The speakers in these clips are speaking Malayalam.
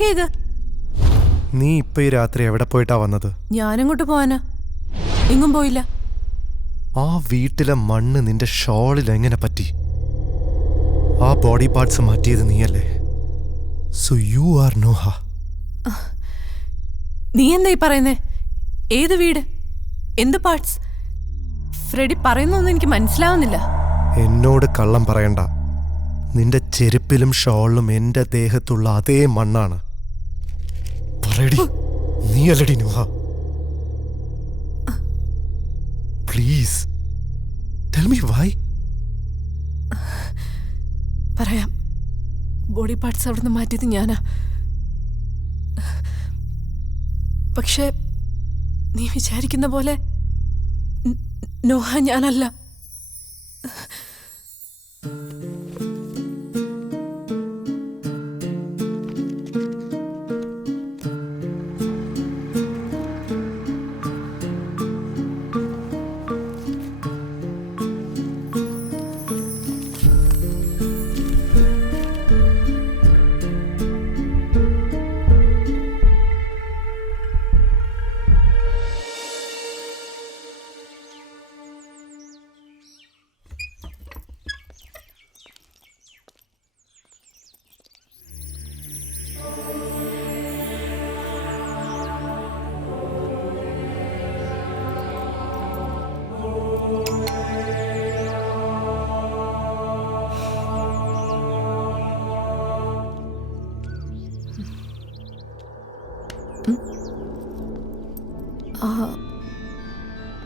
എന്തൊക്കെയാ ഇത്? നീ ഇപ്പൊ ഈ രാത്രി എവിടെ പോയിട്ടാ വന്നത്? ഞാനെങ്ങോട്ട് പോവാനാ? എങ്ങും പോയില്ല. ആ വീട്ടിലെ മണ്ണ് നിന്റെ ഷോളിൽ എങ്ങനെ പറ്റി? ആ ബോഡി പാർട്സ് മാറ്റിയത് നീയല്ലേ? So you are Noah. നീ എന്താ ഈ പറയുന്നേ? ഏത് വീട്? എന്ത് പാർട്സ്? ഫ്രെഡി പറയുന്നൊന്നും എനിക്ക് മനസ്സിലാവുന്നില്ല. എന്നോട് കള്ളം പറയണ്ട. നിന്റെ ചെരുപ്പിലും ഷോളിലും എന്റെ ദേഹത്തുള്ള അതേ മണ്ണാണ്. പറയടി, നീയല്ലടി Noah. Please tell me why. പറയാം. ബോഡി പാർട്സ് അവിടുന്ന് മാറ്റിയത് ഞാനാ. പക്ഷെ നീ വിചാരിക്കുന്ന പോലെ നോഹ ഞാനല്ല.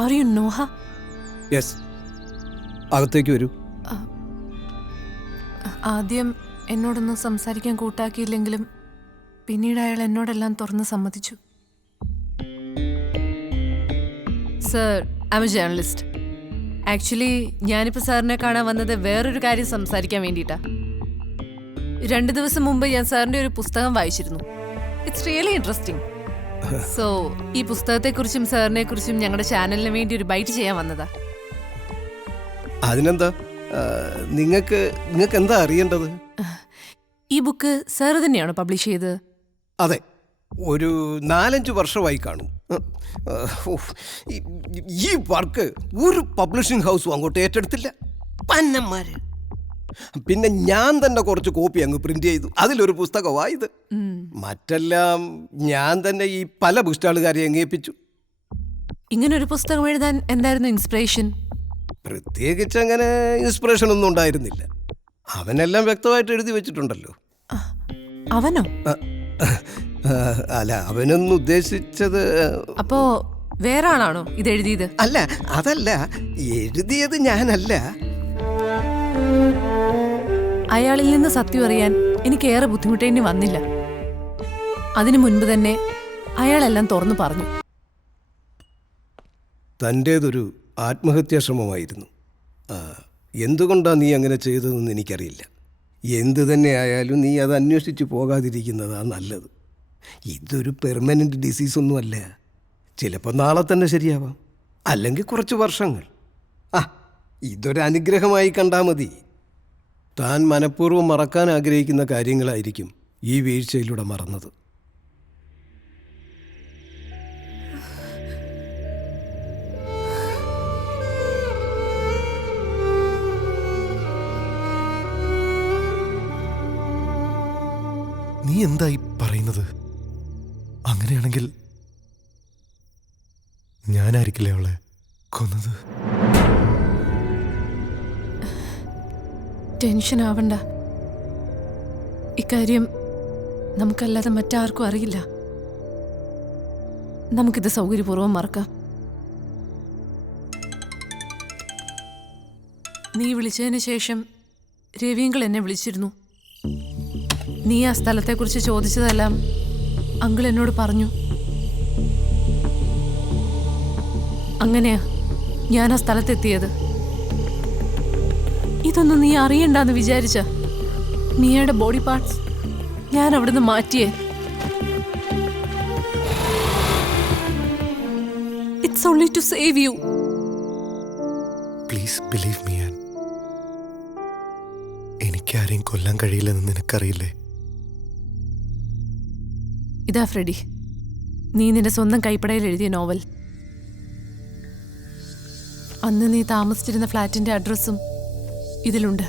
Are you Noha? Yes. അകത്തേക്ക് വരൂ. ആദ്യം എന്നോടൊന്നും സംസാരിക്കാൻ കൂട്ടാക്കിയില്ലെങ്കിലും പിന്നീട് അയാൾ എന്നോടെല്ലാം തുറന്ന് സമ്മതിച്ചു. Sir, I M A journalist. Actually ഞാനിപ്പോൾ സാറിനെ കാണാൻ വന്നത് വേറൊരു കാര്യം സംസാരിക്കാൻ വേണ്ടിയിട്ടാ. 2 ദിവസം മുമ്പ് ഞാൻ സാറിൻ്റെ ഒരു പുസ്തകം വായിച്ചിരുന്നു. It's really interesting. സോ ഈ പുസ്തകത്തെക്കുറിച്ചും സാറിനെ കുറിച്ചും ഞങ്ങളുടെ ചാനലിന് വേണ്ടി ഒരു ബൈറ്റ് ചെയ്യാൻ വന്നതാ. അതിനെന്താ? നിങ്ങൾക്ക് എന്താ അറിയേണ്ടത്? ഈ ബുക്ക് സാർ തന്നെയാണോ പബ്ലിഷ് ചെയ്തത്? അതെ, ഒരു 4-5 വർഷമായി കാണും. ഈ വർക്ക് ഒരു പബ്ലിഷിംഗ് ഹൗസും അങ്ങോട്ട് ഏറ്റെടുത്തില്ല. പന്നന്മാര്. പിന്നെ ഞാൻ തന്നെ കുറച്ച് കോപ്പി അങ്ങ് പ്രിന്റ് ചെയ്തു. അതിലൊരു പുസ്തകമായത്. മറ്റെല്ലാം ഞാൻ തന്നെ ഈ പല ബുക്സ്റ്റാളുകാരെ അങ്ങേപ്പിച്ചു. ഇങ്ങനൊരു പുസ്തകം എഴുതാൻ എന്തായിരുന്നു ഇൻസ്പിറേഷൻ? പ്രത്യേകിച്ച് അങ്ങനെ ഇൻസ്പിറേഷൻ ഒന്നും ഉണ്ടായിരുന്നില്ല. അവനെല്ലാം വ്യക്തമായിട്ട് എഴുതി വെച്ചിട്ടുണ്ടല്ലോ. അവനോ? അല്ല, അവനൊന്നും ഉദ്ദേശിച്ചത്. അപ്പോ വേറെ ആളാണോ ഇത് എഴുതിയത്? അല്ല, അതല്ല, എഴുതിയത് ഞാനല്ല. അയാളിൽ നിന്ന് സത്യം അറിയാൻ എനിക്കേറെ ബുദ്ധിമുട്ടേണ്ടി വന്നില്ല. അതിനു മുൻപ് തന്നെ അയാളെല്ലാം തുറന്നു പറഞ്ഞു. തൻ്റേതൊരു ആത്മഹത്യാശ്രമമായിരുന്നു. എന്തുകൊണ്ടാണ് നീ അങ്ങനെ ചെയ്തതെന്ന് എനിക്കറിയില്ല. എന്തു തന്നെ ആയാലും നീ അത് അന്വേഷിച്ച് പോകാതിരിക്കുന്നതാണ് നല്ലത്. ഇതൊരു പെർമനൻ്റ് ഡിസീസൊന്നുമല്ല. ചിലപ്പോൾ നാളെ തന്നെ ശരിയാവാം, അല്ലെങ്കിൽ കുറച്ച് വർഷങ്ങൾ. ഇതൊരു അനുഗ്രഹമായി കണ്ടാൽ മതി. താൻ മനഃപൂർവ്വം മറക്കാൻ ആഗ്രഹിക്കുന്ന കാര്യങ്ങളായിരിക്കും ഈ വീഴ്ചയിലൂടെ മറന്നത്. നീ എന്തായി പറയുന്നത്? അങ്ങനെയാണെങ്കിൽ ഞാനായിരിക്കില്ലേ അവളെ കൊന്നത്? ടെൻഷൻ ആവണ്ട. ഇക്കാര്യം നമുക്കല്ലാതെ മറ്റാർക്കും അറിയില്ല. നമുക്കിത് സൗകര്യപൂർവ്വം മറക്കാം. നീ വിളിച്ചതിന് ശേഷം രവിയങ്കിൾ എന്നെ വിളിച്ചിരുന്നു. നീ ആ സ്ഥലത്തെക്കുറിച്ച് ചോദിച്ചതെല്ലാം അങ്കിൾ എന്നോട് പറഞ്ഞു. അങ്ങനെയാ ഞാൻ ആ സ്ഥലത്തെത്തിയത്. ഇതൊന്നും നീ അറിയണ്ടെന്ന് വിചാരിച്ച മിയയുടെ ബോഡി പാർട്സ് ഞാൻ അവിടുന്ന് മാറ്റിയേ. It's only to save you. Please believe me. എനിക്കാരെയും കൊല്ലാൻ കഴിയില്ലെന്ന് നിനക്കറിയില്ലേ? ഇതാ ഫ്രെഡി, നീ നിന്റെ സ്വന്തം കൈപ്പടയിൽ എഴുതിയ നോവൽ. അന്ന് നീ താമസിച്ചിരുന്ന ഫ്ലാറ്റിന്റെ അഡ്രസ്സും ഇതിലുണ്ട്.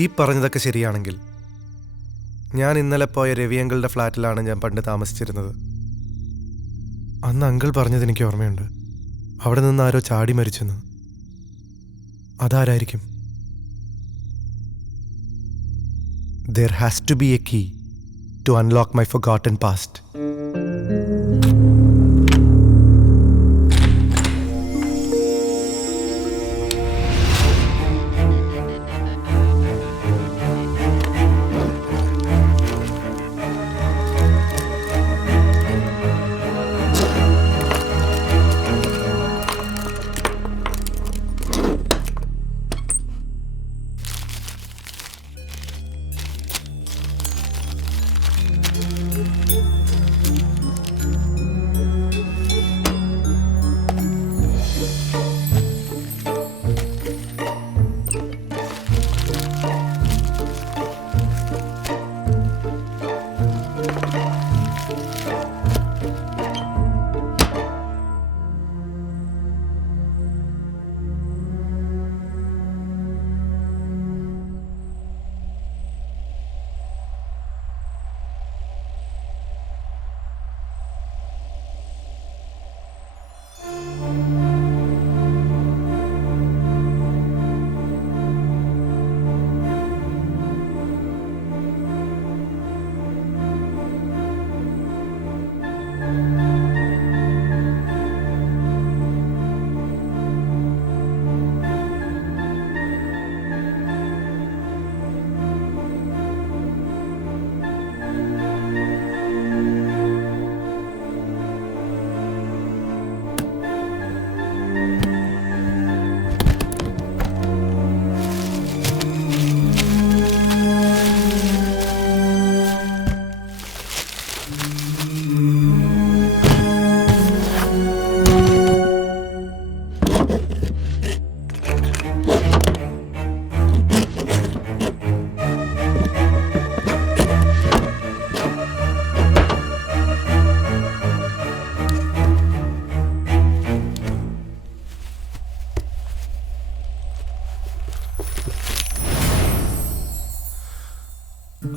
ഈ പറഞ്ഞതൊക്കെ ശരിയാണെങ്കിൽ ഞാൻ ഇന്നലെ പോയ രവി അങ്കിളുടെ ഫ്ലാറ്റിലാണ് ഞാൻ പണ്ട് താമസിച്ചിരുന്നത്. അന്ന് അങ്കിൾ പറഞ്ഞത് എനിക്ക് ഓർമ്മയുണ്ട്. അവിടെ നിന്ന് ആരോ ചാടി മരിച്ചെന്ന്. അതാരായിരിക്കും? There has to be a key to unlock my forgotten past.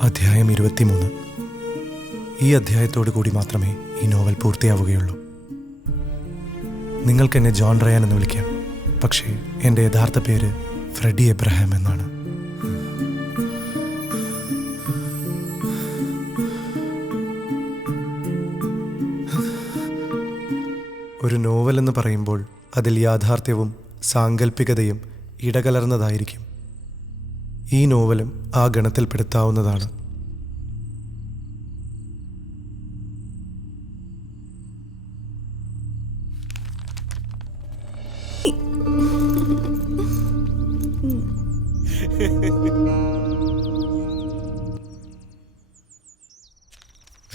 അധ്യായം 23. ഈ അധ്യായത്തോടു കൂടി മാത്രമേ ഈ നോവൽ പൂർത്തിയാവുകയുള്ളൂ. നിങ്ങൾക്കെന്നെ ജോൺ റയാൻ എന്ന് വിളിക്കാം. പക്ഷേ എൻ്റെ യഥാർത്ഥ പേര് ഫ്രെഡി എബ്രഹാം എന്നാണ്. ഒരു നോവൽ എന്ന് പറയുമ്പോൾ അതിൽ യാഥാർത്ഥ്യവും സാങ്കല്പികതയും ഇടകലർന്നതായിരിക്കും. ഈ നോവലും ആ ഗണത്തിൽപ്പെടുത്താവുന്നതാണ്.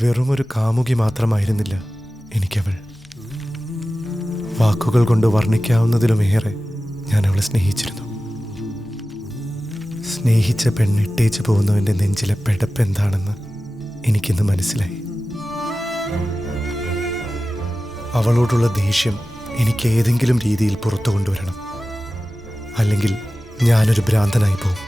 വെറുമൊരു കാമുകി മാത്രമായിരുന്നില്ല എനിക്കവൾ. വാക്കുകൾ കൊണ്ട് വർണ്ണിക്കാവുന്നതിലുമേറെ ഞാൻ അവളെ സ്നേഹിച്ചിരുന്നു. സ്നേഹിച്ച പെണ്ണിട്ടേച്ച് പോകുന്നവൻ്റെ നെഞ്ചിലെ പെടപ്പ് എന്താണെന്ന് എനിക്കിന്ന് മനസ്സിലായി. അവളോടുള്ള ദേഷ്യം എനിക്ക് ഏതെങ്കിലും രീതിയിൽ പുറത്തു കൊണ്ടുവരണം, അല്ലെങ്കിൽ ഞാനൊരു ഭ്രാന്തനായി പോകും.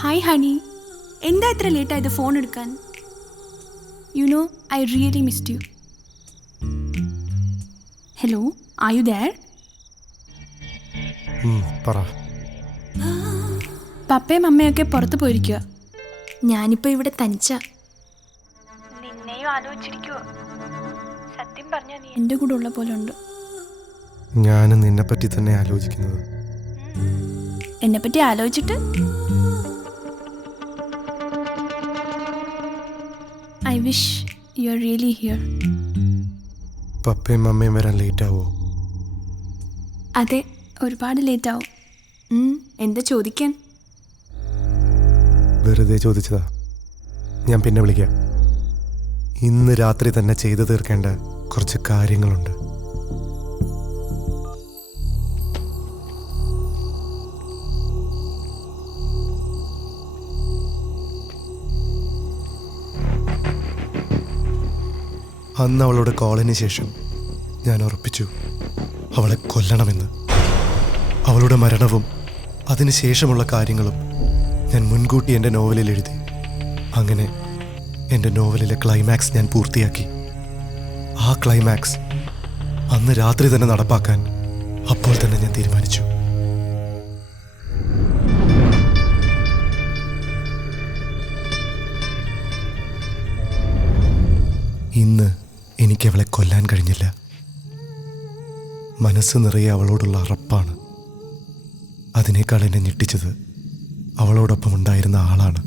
ഹായ് ഹണി, എന്താ ഇത്ര ലേറ്റായത് ഫോൺ എടുക്കാൻ? You know I really missed you. Hello, are you there? പറ. പപ്പയും അമ്മയൊക്കെ പുറത്ത് പോയിരിക്കുക. ഞാനിപ്പോ ഇവിടെ തനിച്ച. നിന്നെയും ആലോചിച്ചിരിക്കുക. സത്യം പറഞ്ഞാ നീ എന്റെ കൂടെ ഉള്ള പോലെ ഉണ്ട്. ഞാനും നിന്നെ പറ്റി തന്നെ ആലോചിക്കുന്നത്. എന്നെ പറ്റി ആലോചിച്ചിട്ട് I wish you are really here. പപ്പയും അമ്മയും വരാൻ ലേറ്റ് ആവോ? അതെ, ഒരുപാട് ലേറ്റ് ആവും. എന്താ ചോദിക്കാൻ? വെറുതെ ചോദിച്ചതാ. ഞാൻ പിന്നെ വിളിക്കാം. ഇന്ന് രാത്രി തന്നെ ചെയ്തു തീർക്കേണ്ട കുറച്ച് കാര്യങ്ങളുണ്ട്. അന്ന് അവളുടെ കോളിന് ശേഷം ഞാൻ ഉറപ്പിച്ചു അവളെ കൊല്ലണമെന്ന്. അവളുടെ മരണവും അതിനുശേഷമുള്ള കാര്യങ്ങളും ഞാൻ മുൻകൂട്ടി എൻ്റെ നോവലിൽ എഴുതി. അങ്ങനെ എൻ്റെ നോവലിലെ ക്ലൈമാക്സ് ഞാൻ പൂർത്തിയാക്കി. ആ ക്ലൈമാക്സ് അന്ന് രാത്രി തന്നെ നടപ്പാക്കാൻ അപ്പോൾ തന്നെ ഞാൻ തീരുമാനിച്ചു. ഇന്ന് എനിക്ക് അവളെ കൊല്ലാൻ കഴിഞ്ഞില്ല. മനസ്സ് നിറയെ അവളോടുള്ള അറപ്പാണ്. അതിനേക്കാൾ എന്നെ ഞെട്ടിച്ചത് അവളോടൊപ്പം ഉണ്ടായിരുന്ന ആളാണ്.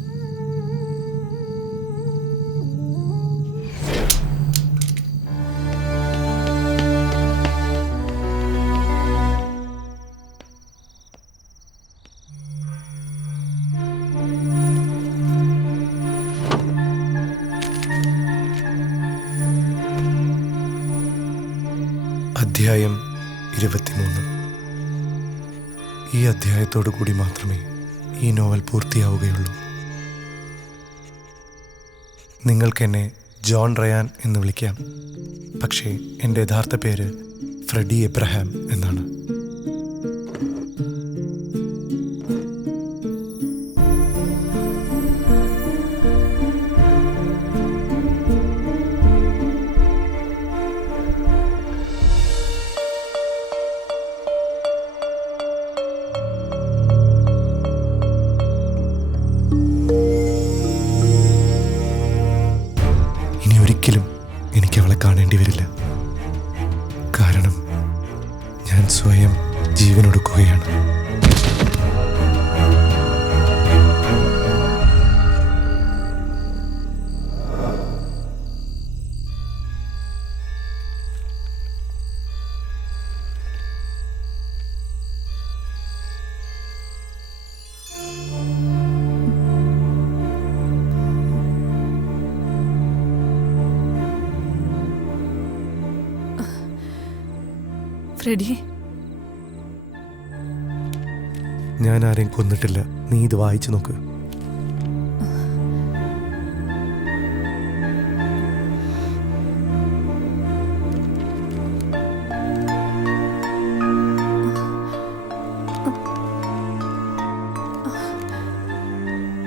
അധ്യായം 23. ഈ അധ്യായത്തോടു കൂടി മാത്രമേ ഈ നോവൽ പൂർത്തിയാവുകയുള്ളൂ. നിങ്ങൾക്കെന്നെ ജോൺ റയാൻ എന്ന് വിളിക്കാം. പക്ഷേ എൻ്റെ യഥാർത്ഥ പേര് ഫ്രെഡി എബ്രഹാം എന്നാണ്. ഒരിക്കലും എനിക്ക് അവളെ കാണേണ്ടി വരില്ല. കാരണം ഞാൻ സ്വയം ജീവനൊടുക്കുകയാണ്. ഫ്രെഡി, ഞാൻ ആരെയും കൊന്നിട്ടില്ല. നീ ഇത് വായിച്ചു നോക്ക്.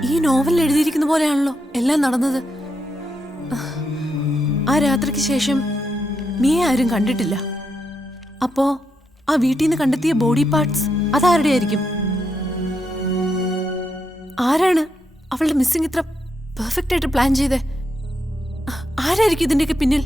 ഈ നോവലിൽ എഴുതിയിരിക്കുന്ന പോലെയാണല്ലോ എല്ലാം നടന്നത്. ആ രാത്രിക്ക് ശേഷം മിയെ ആരും കണ്ടിട്ടില്ല. അപ്പോ ആ വീട്ടിൽ നിന്ന് കണ്ടെത്തിയ ബോഡി പാർട്സ് അതാരുടെ ആയിരിക്കും? ആരാണ് അവളുടെ മിസ്സിംഗ് ഇത്ര പെർഫെക്റ്റ് ആയിട്ട് പ്ലാൻ ചെയ്തേ? ആരായിരിക്കും ഇതിന്റെയൊക്കെ പിന്നിൽ?